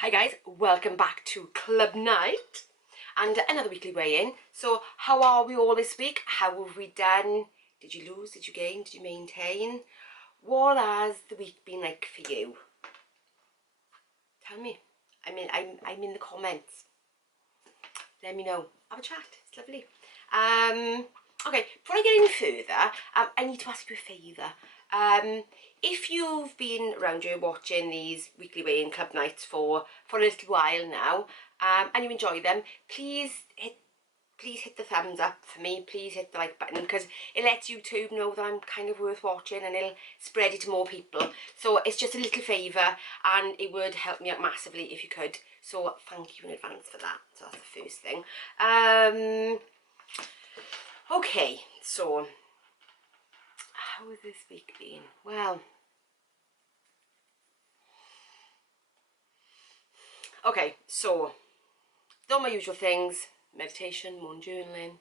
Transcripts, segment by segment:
Hi guys, welcome back to Club Night and another weekly weigh-in. So how are we all this week? How have we done? Did you lose? Did you gain? Did you maintain? What has the week been like for you? Tell me. I'm in the comments. Let me know. Have a chat. It's lovely. Okay, before I get any further, I need to ask you a favour. If you've been around here watching these weekly weigh-in club nights for a little while now, and you enjoy them, please hit the thumbs up for me. Please hit the like button, because it lets YouTube know that I'm kind of worth watching and it'll spread it to more people. So it's just a little favour and it would help me out massively if you could. So thank you in advance for that. So that's the first thing. Okay, so how has this week been? Well, okay, so done my usual things: meditation, more journaling,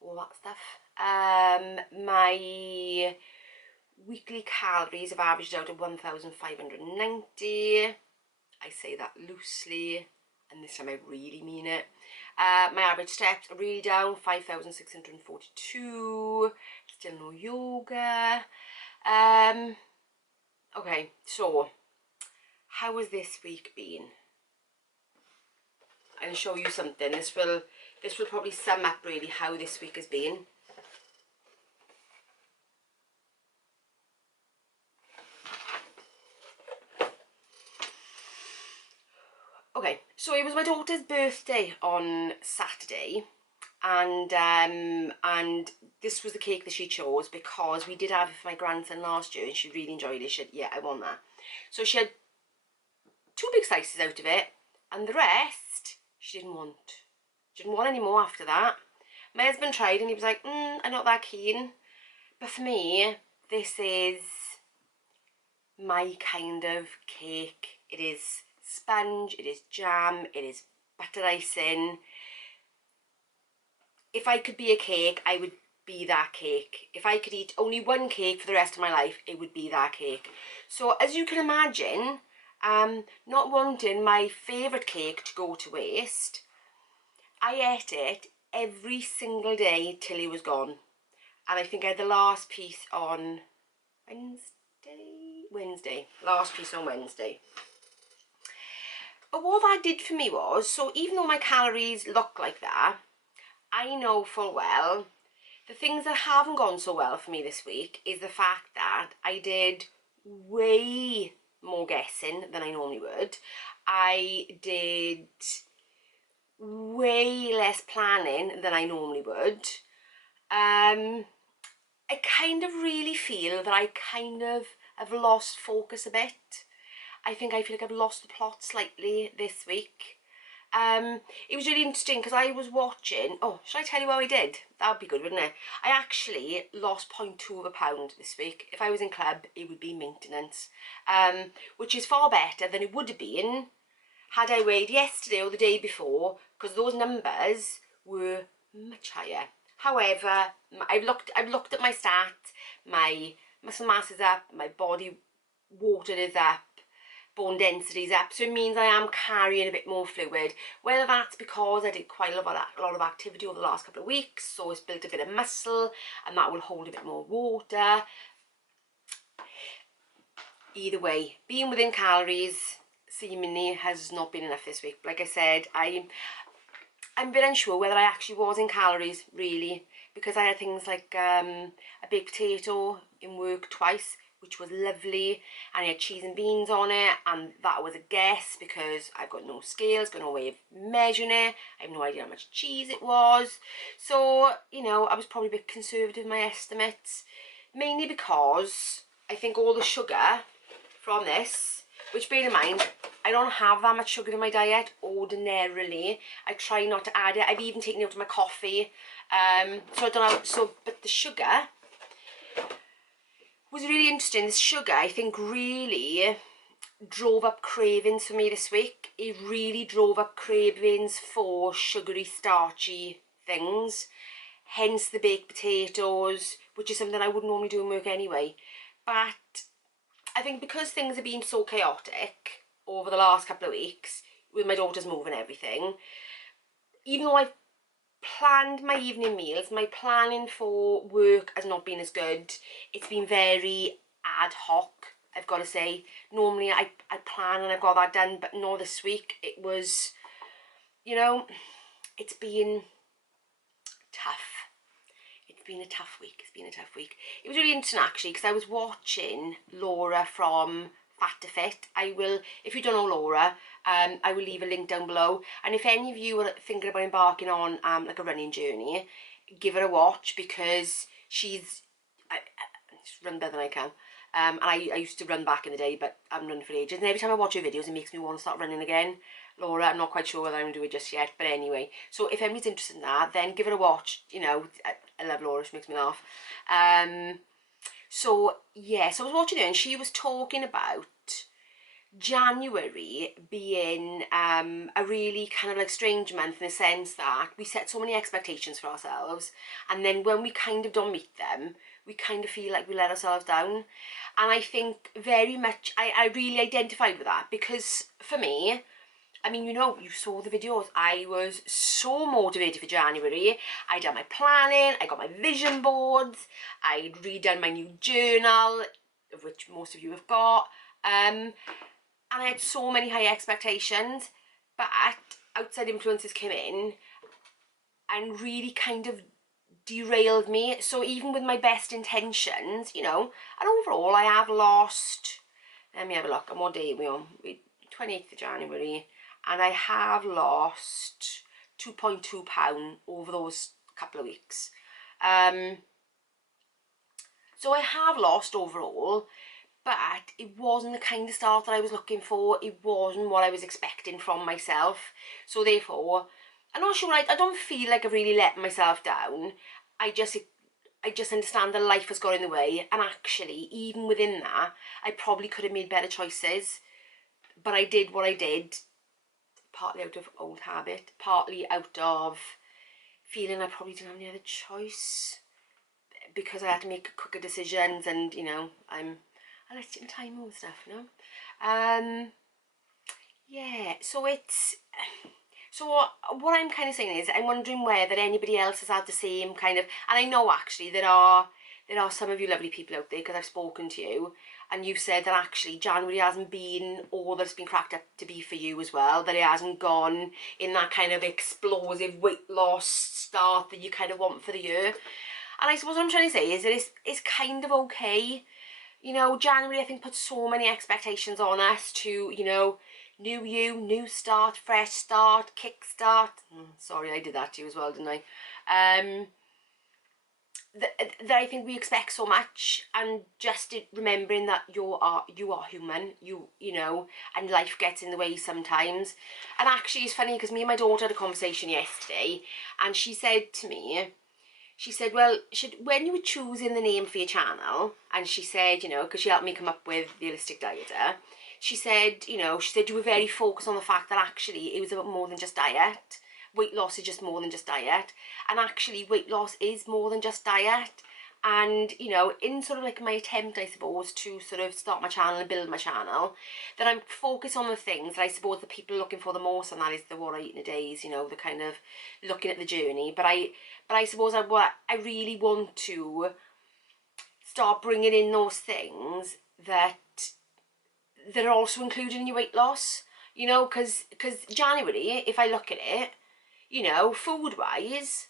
all that stuff. My weekly calories have averaged out at 1,590. I say that loosely, and this time I really mean it. My average steps are really down, 5,642. Still no yoga. Okay, so how has this week been? I'll show you something. This will probably sum up really how this week has been. Okay, so it was my daughter's birthday on Saturday, and this was the cake that she chose because we did have it for my grandson last year and she really enjoyed it. She said, yeah, I want that. So she had 2 big slices out of it, and the rest she didn't want. She didn't want any more after that. My husband tried and he was like, I'm not that keen. But for me, this is my kind of cake. It is sponge, it is jam, it is butter icing. If I could be a cake, I would be that cake. If I could eat only one cake for the rest of my life, it would be that cake. So as you can imagine, not wanting my favourite cake to go to waste, I ate it every single day till it was gone. And I think I had the last piece on Wednesday. Last piece on Wednesday. But what that did for me was, so even though my calories look like that, I know full well the things that haven't gone so well for me this week is the fact that I did way more guessing than I normally would. I did way less planning than I normally would. I kind of really feel that I kind of have lost focus a bit. I feel like I've lost the plot slightly this week. It was really interesting because I was watching. Oh, should I tell you what I did? That would be good, wouldn't it? I actually lost 0.2 of a pound this week. If I was in club, it would be maintenance, which is far better than it would have been had I weighed yesterday or the day before, because those numbers were much higher. However, I've looked at my stats. My muscle mass is up, my body water is up, bone density is up, so it means I am carrying a bit more fluid. Whether that's because I did quite a lot of activity over the last couple of weeks, so it's built a bit of muscle and that will hold a bit more water. Either way, being within calories seemingly has not been enough this week. Like I said, I'm a bit unsure whether I actually was in calories really, because I had things like a baked potato in work twice, which was lovely, and I had cheese and beans on it, and that was a guess because I've got no scales, got no way of measuring it. I have no idea how much cheese it was. So, you know, I was probably a bit conservative in my estimates, mainly because I think all the sugar from this, which bear in mind, I don't have that much sugar in my diet ordinarily. I try not to add it. I've even taken it out of my coffee. So I don't know, but the sugar was really interesting. This sugar, I think, really drove up cravings for me this week. It really drove up cravings for sugary, starchy things. Hence the baked potatoes, which is something I wouldn't normally do in work anyway. But I think because things have been so chaotic, over the last couple of weeks with my daughter's move and everything, even though I've planned my evening meals, my planning for work has not been as good. It's been very ad hoc, I've got to say. Normally I plan and I've got that done, but no, this week it was, you know, it's been tough. It's been a tough week. It's been a tough week. It was really interesting actually, because I was watching Laura from Fat to Fit. I will, if you don't know Laura, I will leave a link down below. And if any of you are thinking about embarking on like a running journey, give her a watch, because she's run better than I can. And I used to run back in the day, but I haven't run for ages. And every time I watch her videos, it makes me want to start running again. Laura, I'm not quite sure whether I'm going to do it just yet, but anyway. So if anybody's interested in that, then give it a watch. You know, I love Laura, she makes me laugh. So, yeah, so I was watching her and she was talking about January being a really kind of like strange month, in the sense that we set so many expectations for ourselves, and then when we kind of don't meet them, we kind of feel like we let ourselves down. And I think very much I really identified with that, because for me, I mean, you know, you saw the videos. I was so motivated for January. I'd done my planning, I got my vision boards, I'd redone my new journal, of which most of you have got. And I had so many high expectations, but outside influences came in and really kind of derailed me. So even with my best intentions, you know, and overall I have lost, let me have a look, and what day are we on? 28th of January. And I have lost 2.2 pounds over those couple of weeks. So I have lost overall, but it wasn't the kind of start that I was looking for. It wasn't what I was expecting from myself. So therefore, I'm not sure, I don't feel like I've really let myself down. I just understand that life has got in the way, and actually, even within that, I probably could have made better choices. But I did what I did, partly out of old habit, partly out of feeling I probably didn't have any other choice, because I had to make quicker decisions, and you know, I like taking time with stuff, you know. Yeah, so it's, so what I'm kind of saying is, I'm wondering whether anybody else has had the same kind of, and I know actually there are some of you lovely people out there, because I've spoken to you, and you've said that actually January hasn't been all that it's been cracked up to be for you as well, that it hasn't gone in that kind of explosive weight loss start that you kind of want for the year. And I suppose what I'm trying to say is that it's kind of okay. You know, January I think put so many expectations on us to, you know, new you, new start, fresh start, kickstart. Sorry, I did that to you as well, didn't I? That I think we expect so much, and just remembering that you are human, you know, and life gets in the way sometimes. And actually it's funny, because me and my daughter had a conversation yesterday, and she said to me, she said, well, when you were choosing the name for your channel, and she said, you know, because she helped me come up with the Holistic Dieter, she said, you know, she said you were very focused on the fact that actually it was about more than just diet. Weight loss is just more than just diet. And actually weight loss is more than just diet. And, you know, in sort of like my attempt, I suppose, to sort of start my channel and build my channel, that I'm focused on the things that I suppose the people are looking for the most, and that is the what I eat in a day, you know, the kind of looking at the journey. But I suppose I really want to start bringing in those things that are also included in your weight loss, you know, because January, if I look at it, you know, food-wise,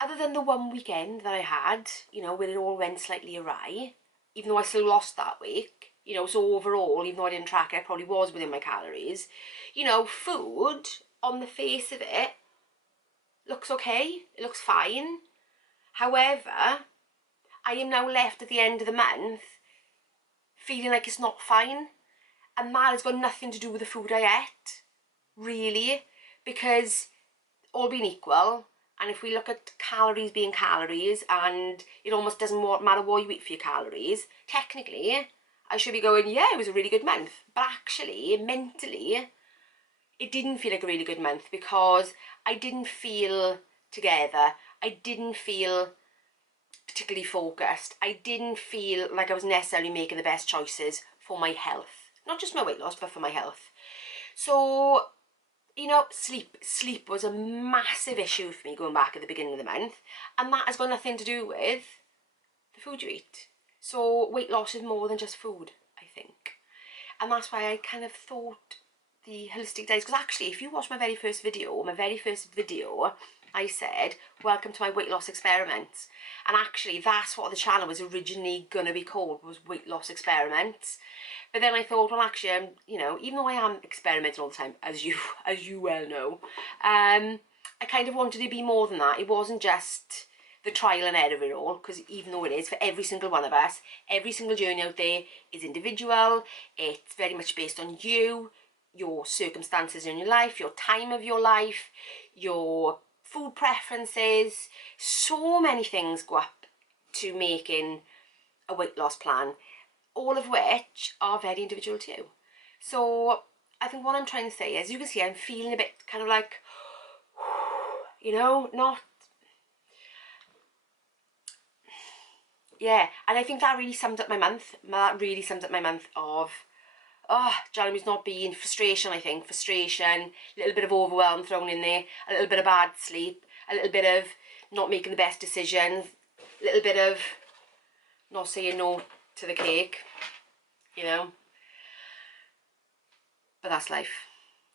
other than the one weekend that I had, you know, where it all went slightly awry, even though I still lost that week, you know, so overall, even though I didn't track it, I probably was within my calories, you know, food, on the face of it, looks okay, it looks fine. However, I am now left at the end of the month feeling like it's not fine, and that has got nothing to do with the food I ate, really, because all being equal, and if we look at calories being calories, and it almost doesn't matter what you eat for your calories, technically I should be going, yeah, it was a really good month. But actually, mentally, it didn't feel like a really good month, because I didn't feel together, I didn't feel particularly focused, I didn't feel like I was necessarily making the best choices for my health. not just my weight loss, but for my health. So, you know, sleep was a massive issue for me going back at the beginning of the month, and that has got nothing to do with the food you eat. So weight loss is more than just food, I think. And that's why I kind of thought the holistic diet, because actually if you watch my very first video, I said, welcome to my weight loss experiments. And actually that's what the channel was originally going to be called, was weight loss experiments. But then I thought, well, actually, you know, even though I am experimenting all the time, as you well know, I kind of wanted to be more than that. It wasn't just the trial and error of it all, because even though it is for every single one of us, every single journey out there is individual. It's very much based on you, your circumstances in your life, your time of your life, your food preferences. So many things go up to making a weight loss plan, all of which are very individual to you. So I think what I'm trying to say is, you can see I'm feeling a bit kind of like, you know, not, yeah. And I think that really summed up my month. That really summed up my month of, January's not being frustration, I think. Frustration, a little bit of overwhelm thrown in there, a little bit of bad sleep, a little bit of not making the best decisions, a little bit of not saying no to the cake, you know. But that's life.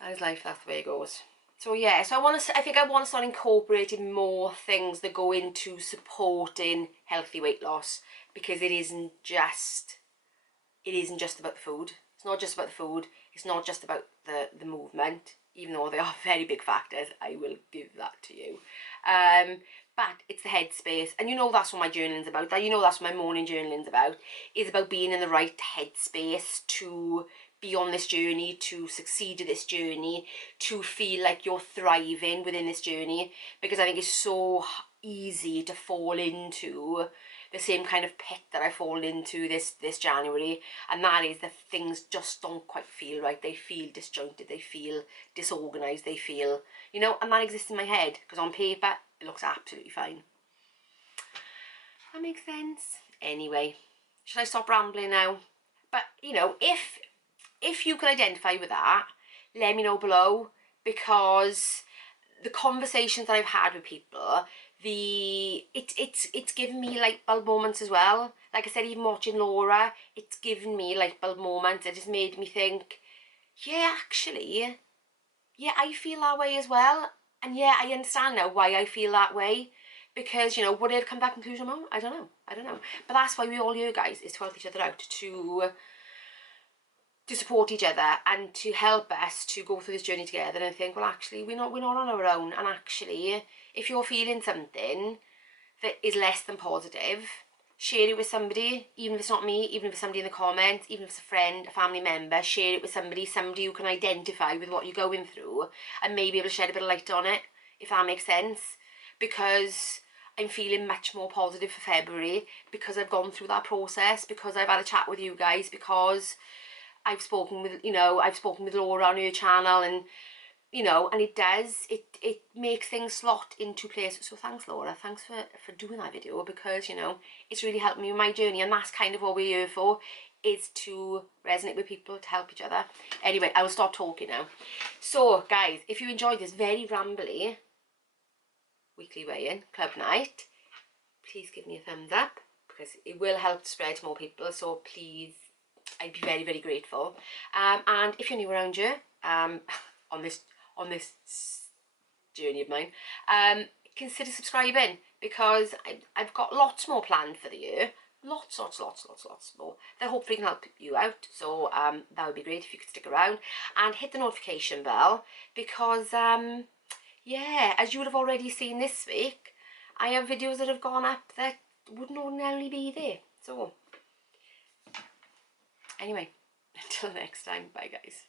That is life, that's the way it goes. So yeah, so I think I want to start incorporating more things that go into supporting healthy weight loss, because it isn't just about the food. It's not just about the food. It's not just about the movement, even though they are very big factors. I will give that to you. But it's the headspace, and you know that's what my journaling's about. You know that's what my morning journaling's about. It's about being in the right headspace to be on this journey, to succeed at this journey, to feel like you're thriving within this journey, because I think it's so easy to fall into the same kind of pit that I fall into this January, and that is that things just don't quite feel right. They feel disjointed, they feel disorganised, they feel, you know, and that exists in my head, because on paper it looks absolutely fine. That makes sense? Anyway, should I stop rambling now? But, you know, if you can identify with that, let me know below, because the conversations that I've had with people, it's given me light bulb moments as well. Like I said, even watching Laura, it's given me light bulb moments. It just made me think, yeah, actually, yeah, I feel that way as well. And yeah, I understand now why I feel that way. Because, you know, would I have come to that conclusion? I don't know. But that's why we all here, guys, is to help each other out, to support each other, and to help us to go through this journey together and think, well, actually, we're not on our own. And actually, if you're feeling something that is less than positive, share it with somebody, even if it's not me, even if it's somebody in the comments, even if it's a friend, a family member. Share it with somebody who can identify with what you're going through, and maybe able to shed a bit of light on it, if that makes sense. Because I'm feeling much more positive for February, because I've gone through that process, because I've had a chat with you guys, because I've spoken with Laura on her channel, and, you know, and it makes things slot into place. So thanks, Laura, thanks for doing that video, because, you know, it's really helped me with my journey, and that's kind of what we're here for, is to resonate with people, to help each other. Anyway, I will stop talking now. So guys, if you enjoyed this very rambly weekly weigh-in club night, please give me a thumbs up, because it will help to spread to more people. So please, I'd be very, very grateful. And if you're new around here, on this journey of mine, consider subscribing, because I've got lots more planned for the year. Lots more that hopefully can help you out. So that would be great if you could stick around and hit the notification bell, because yeah, as you would have already seen this week, I have videos that have gone up that wouldn't ordinarily be there. So anyway, until next time, bye guys.